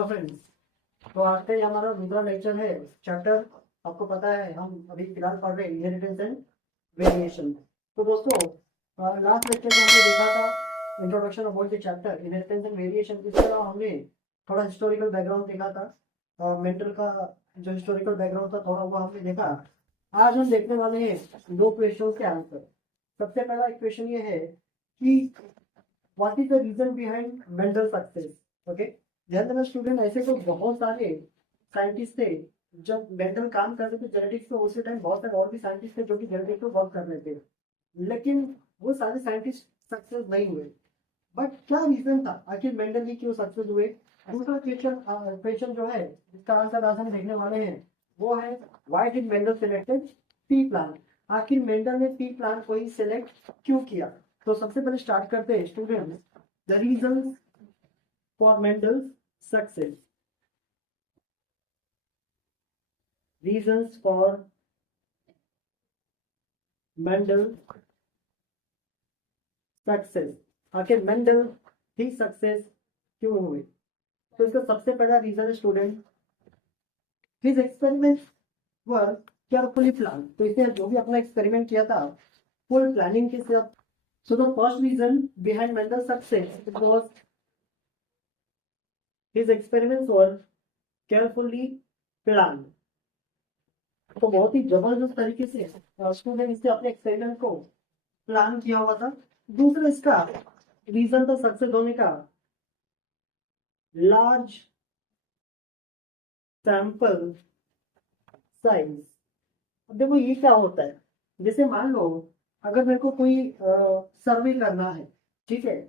Hello friends. तो आज का ये हमारा दूसरा लेक्चर है। चैप्टर आपको पता है, हम अभी फिलहाल पढ़ रहे हैं इनहेरिटेंस एंड वेरिएशन। तो दोस्तों, लास्ट लेक्चर में हमने देखा था introduction of the chapter inheritance and variation. इसके अलावा हमने थोड़ा हिस्टोरिकल बैकग्राउंड देखा था, मेंटल का जो हिस्टोरिकल बैकग्राउंड था थोड़ा वो हमने देखा। आज हम देखने वाले हैं दो क्वेश्चन के आंसर। सबसे पहला क्वेश्चन ये है कि what is the reason behind Mendel success. Okay, ध्यान देना स्टूडेंट, ऐसे तो बहुत सारे साइंटिस्ट थे जब मेंटल काम कर रहे थे जेनेटिक्स पे। उसी टाइम बहुत सारे और भी साइंटिस्ट थे जो कि जेनेटिक्स पे वर्क कर रहे थे, लेकिन वो सारे साइंटिस्ट सक्सेस नहीं हुए। बट क्या रीजन था, आखिर मेंटल ही क्यों सक्सेस हुए। दूसरा क्वेश्चन जो है जिसका आंसर आज हम देखने वाले हैं वो है why did Mendel selected P plant. आखिर मेंडल ने पी प्लांट को ही सिलेक्ट क्यों किया। तो सबसे पहले स्टार्ट करते हैं student, the reason for Mendel success. Reasons for Mendel success, आखिर मेंडल ही सक्सेस क्यों हुए। तो इसका सबसे पहला रीजन है student, his experiments were carefully plan. तो इसने जो भी अपना एक्सपेरिमेंट किया था फुल प्लानिंग के साथ। So the first reason behind Mendel success it was his experiments were carefully plan. तो बहुत ही जबरदस्त तरीके से स्टूडेंट ने अपने एक्सपेरिमेंट को प्लान किया हुआ था। दूसरा इसका रीजन था सक्सेस होने का, लार्ज सैंपल साइज। अब देखो ये क्या होता है, जैसे मान लो अगर मेरे को कोई सर्वे करना है, ठीक है।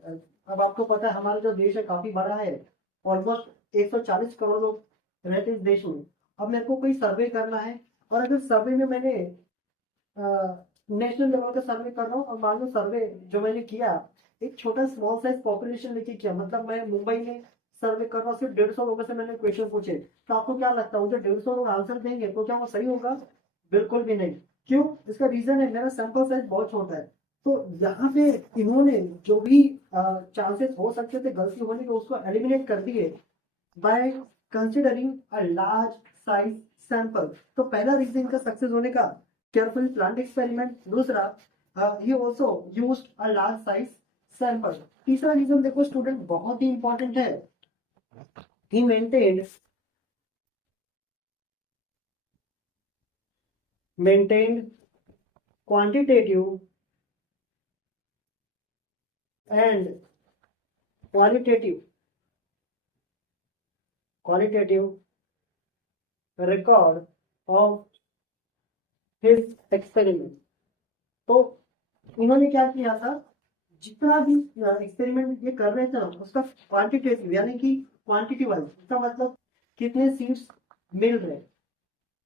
अब आपको पता है हमारा जो देश है काफी बड़ा है, ऑलमोस्ट 140 करोड़ लोग रहते हैं इस देश में। अब मेरे को कोई सर्वे करना है, और अगर सर्वे में मैंने नेशनल लेवल का सर्वे कर रहा हूँ, और मान लो सर्वे जो मैंने किया एक छोटा स्मॉल साइज पॉपुलेशन लेके किया, मतलब मैं मुंबई में सर्वे कर रहा हूँ, सिर्फ 150 लोगों से मैंने क्वेश्चन पूछे, तो आपको क्या लगता है वो जो 150 लोग आंसर देंगे तो क्या वो सही होगा? बिल्कुल भी नहीं। क्यों? इसका रीजन है मेरा सैंपल साइज बहुत छोटा है। तो यहाँ पे इन्होंने जो भी चांसेस हो सकते थे गलती होने के उसको एलिमिनेट कर दिए by considering a large size sample. तो पहला रीजन इनका सक्सेस होने का केयरफुल प्लांट एक्सपेरिमेंट। दूसरा, he also used a large size sample. तीसरा रीजन देखो स्टूडेंट, बहुत ही इंपॉर्टेंट है, he maintained quantitative and qualitative record of his experiment। तो इन्होंने क्या किया था, जितना भी एक्सपेरिमेंट ये कर रहे थे ना उसका क्वांटिटेटिव यानी कि क्वांटिटी वाइज, इसका मतलब कितने सीड्स मिल रहे हैं।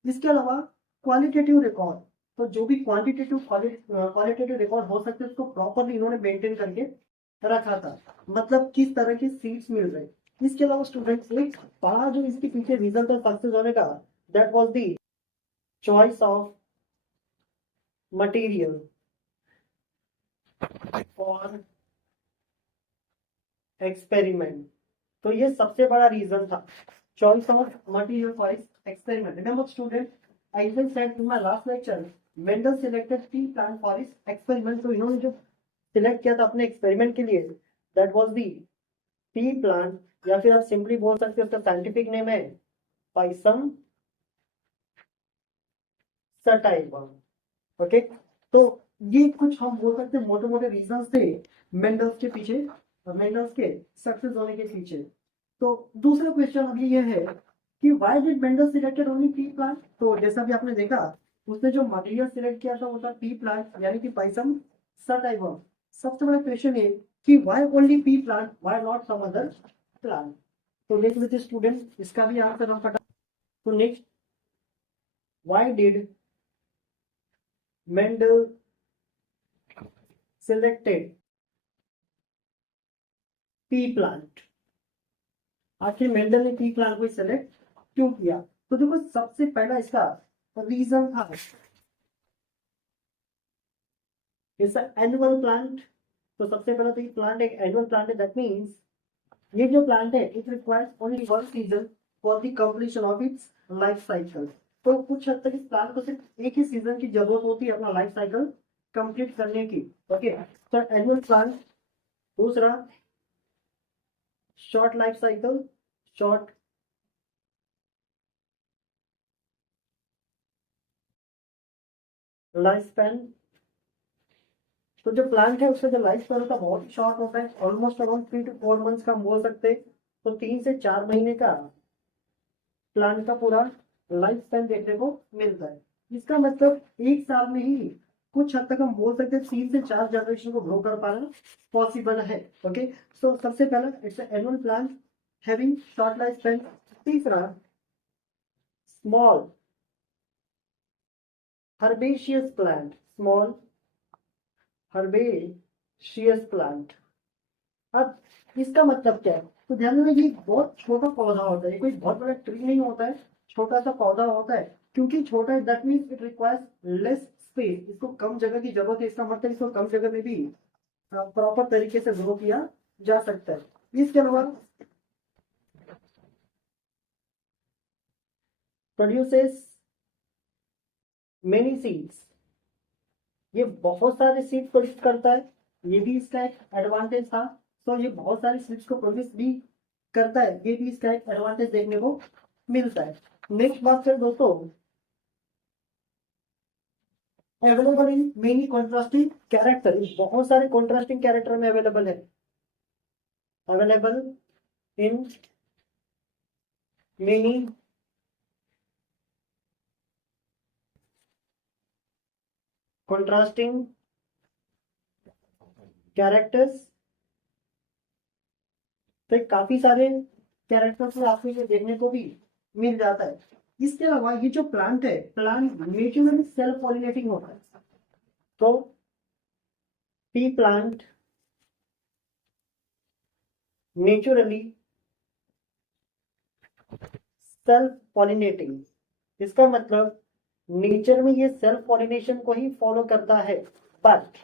इसके अलावा क्वालिटेटिव रिकॉर्ड, तो जो भी क्वालिटेटिव रिकॉर्ड हो सकते हैं उसको प्रॉपरली इन्होंने मेंटेन करके रखा था, मतलब किस तरह के सीड्स मिल रहे हैं। इसके अलावा स्टूडेंट्स एक बड़ा जो इसके पीछे रीजन था सक्सेस होने का, that was the choice of material for experiment. तो ये सबसे बड़ा रीजन था, choice of material for experiment. Remember student, I even said in my last lecture Mendel selected P plant for his experiment. तो इन्होंने जो सिलेक्ट किया था अपने एक्सपेरिमेंट के लिए that was the P plant, या फिर आप सिंपली बोल सकते हो उसका साइंटिफिक नेम है पाइसम सटाइवा। ओके, तो ये कुछ हम बोल सकते हैं मोटे मोटे रीजंस थे मेंडल्स के पीछे, मेंडल्स के सक्सेस होने के पीछे। तो दूसरा क्वेश्चन अभी ये है कि why did Mendel selected only pea plant. तो जैसा भी आपने देखा उसने जो मटेरियल सिलेक्ट किया था वो था पी प्लांट यानी कि पाइसम सटाइवा। सबसे बड़ा क्वेश्चन है कि why only pea plant, why not some other plant. तो नेक्स्ट विद स्टूडेंट, इसका भी आंसर हम फटा। तो next, why did Mendel selected pea plant. आखिर मेंडल ने पी प्लांट को सिलेक्ट क्यों किया। तो देखो सबसे पहला इसका रीजन था इट्स एनुअल प्लांट। तो सबसे पहला तो ये प्लांट एक एनुअल प्लांट है, दैट मींस ये जो प्लांट है it requires only one season for the completion of its life cycle. तो कुछ हद तक इस प्लांट को सिर्फ एक ही सीजन की जरूरत होती है अपना लाइफ साइकिल कंप्लीट करने की। ओके, तो एनुअल प्लांट। दूसरा short life cycle, short life span. तो जो प्लांट है उसका जो लाइफ स्पैन होता है बहुत ही शॉर्ट होता है, ऑलमोस्ट अराउंड 3 to 4 मंथ्स का हम बोल सकते हैं। तो 3 से 4 महीने का प्लांट का पूरा लाइफ स्पैन देखने को मिलता है। इसका मतलब एक साल में ही कुछ हद तक हम बोल सकते हैं 3 से 4 जनरेशन को ग्रो कर पाना पॉसिबल है। ओके, सो सबसे पहला it's annual plant having short life span. तीसरा small herbaceous plant, small herbaceous plant. अब इसका मतलब क्या है, तो ध्यान देना ये बहुत छोटा पौधा होता है, कोई बहुत बड़ा ट्री नहीं होता है, छोटा सा पौधा होता है। क्योंकि छोटा है that means it requires less space, इसको कम जगह की जरूरत है। इसका मतलब इसको कम जगह में भी प्रॉपर तरीके से ग्रो किया जा सकता है। इसके अलावा प्रोड्यूसेस मेनी सीड्स, ये बहुत सारे सीड्स प्रोड्यूस करता है, ये भी इसका एक एडवांटेज था। तो ये बहुत सारे सीड्स को प्रोड्यूस भी करता है, ये भी इसका एक एडवांटेज देखने को मिलता है। नेक्स्ट बात करें दोस्तों, available in many contrasting character, बहुत सारे कॉन्ट्रास्टिंग कैरेक्टर में अवेलेबल है। Available in many contrasting characters. तो काफी सारे कैरेक्टर्स में आपको ये देखने को भी मिल जाता है। इसके अलावा ये जो प्लांट है, प्लांट नेचुरली सेल्फ पॉलिनेटिंग होता है। तो P plant naturally self pollinating, इसका मतलब नेचर में ये सेल्फ पॉलिनेशन को ही फॉलो करता है। बट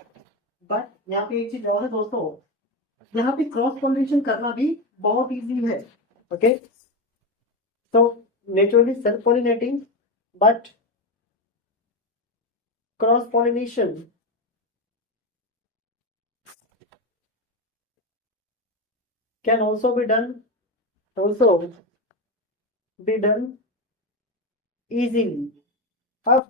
यहाँ पे एक चीज और है दोस्तों, यहाँ पे क्रॉस पॉलिनेशन करना भी बहुत इजी है। ओके, तो naturally self pollinating but cross pollination can also be done easily. अब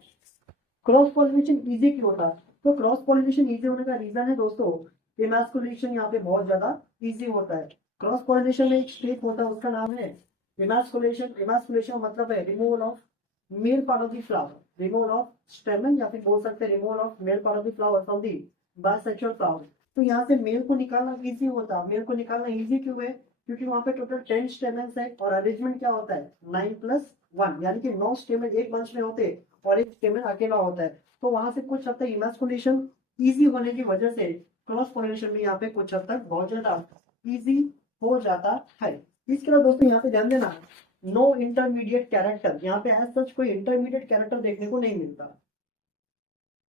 क्रॉस पॉलिनेशन इजी क्यों होता है, तो क्रॉस पॉलिनेशन इजी होने का रीजन है दोस्तों, इमैस्कुलेशन यहाँ पे बहुत ज्यादा इजी होता है। क्रॉस पॉलिनेशन में एक स्टेप होता है उसका नाम है इमैस्कुलेशन। इमैस्कुलेशन मतलब है removal of male part of the flower, removal of स्टेमन, या फिर बोल सकते हैं removal of male part of the flower from the bisexual flower. तो यहाँ से मेल को निकालना इजी होता है। मेल को निकालना इजी क्यों है, क्योंकि वहां पे टोटल 10 स्टेमन्स है और अरेंजमेंट क्या होता है 9+1, यानी कि 9 स्टेमन एक बंच में होते हैं और एक स्टेमन अकेला होता है। तो वहां से कुछ हद तक इमैस्कुलेशन इजी होने की वजह से क्रॉस पॉलिनेशन भी यहाँ पे कुछ हद तक बहुत ज्यादा इजी हो जाता है। इसके अलावा दोस्तों यहाँ पे ध्यान देना, नो इंटरमीडिएट कैरेक्टर, यहाँ पे एज सच कोई इंटरमीडिएट कैरेक्टर देखने को नहीं मिलता।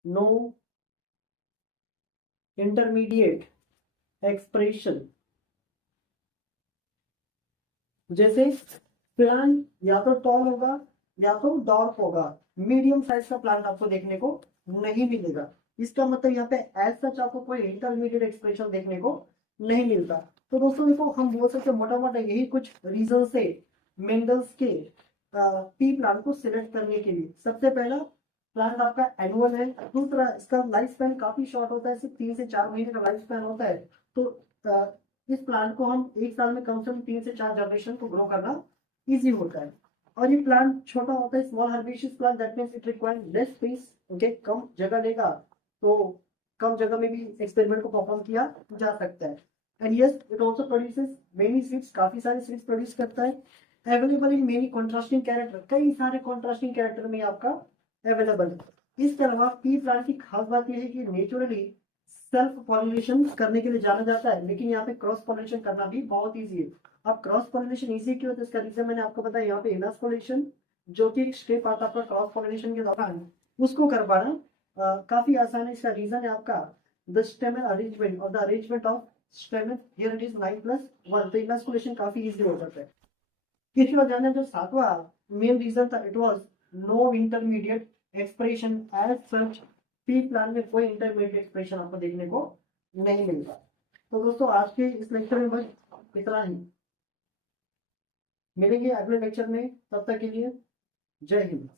नो इंटरमीडिएट एक्सप्रेशन, जैसे प्लांट या तो टॉल होगा या तो डॉर्क होगा, मीडियम साइज का प्लांट आपको देखने को नहीं मिलेगा। इसका मतलब यहाँ पे एज सच आपको कोई इंटरमीडिएट एक्सप्रेशन देखने को नहीं मिलता। तो दोस्तों देखो हम बोल सकते हैं मोटा मोटा यही कुछ रीजन से मेंडल्स के पी प्लांट को सिलेक्ट करने के लिए। सबसे पहला प्लांट आपका एनुअल है, दूसरा इसका लाइफ स्पैन काफी शॉर्ट होता है, सिर्फ 3 से 4 महीने का लाइफ स्पैन होता है। तो इस प्लांट को हम एक साल में कम से कम 3 से 4 जनरेशन को ग्रो करना इजी होता है। और ये प्लांट छोटा होता है, small herbaceous plant, that means it requires less space. Okay, कम जगह लेगा तो कम जगह में भी एक्सपेरिमेंट को परफॉर्म किया जा सकता है। And yes it also produces many seeds, काफी सारे सीड्स प्रोड्यूस करता है। Available in many contrasting character, कई सारे कॉन्ट्रास्टिंग कैरेक्टर में आपका अवेलेबल है। इसके अलावा पी प्लांट की खास बात यह है कि नेचुरली सेल्फ पॉलिनेशन करने के लिए जाना जाता है, लेकिन यहाँ पे क्रॉस पॉलिनेशन करना भी बहुत इजी है। अब क्रॉस पॉलिनेशन इजी क्यों है, तो इसका रीजन मैंने आपको बताया, यहाँ पे इमैस्कुलेशन जो कि एक स्टेप आता है आपका क्रॉस पॉलिनेशन के दौरान, उसको कर पाना काफी आसान है। इसका रीजन है आपका द स्टेमन अरेंजमेंट और the arrangement of 7 here it is 9+1, तो इनका क्वेश्चन काफी इजी हो जाता है। पिछले बार जानना जो सातवां मेन रीजन था, it was no intermediate expression as such. Pea plant में कोई इंटरमीडिएट एक्सप्रेशन आपको देखने को नहीं मिलता। तो दोस्तों आज के इस लेक्चर में बस इतना ही, मिलेंगे अगले लेक्चर में, तब तक के लिए जय हिंद।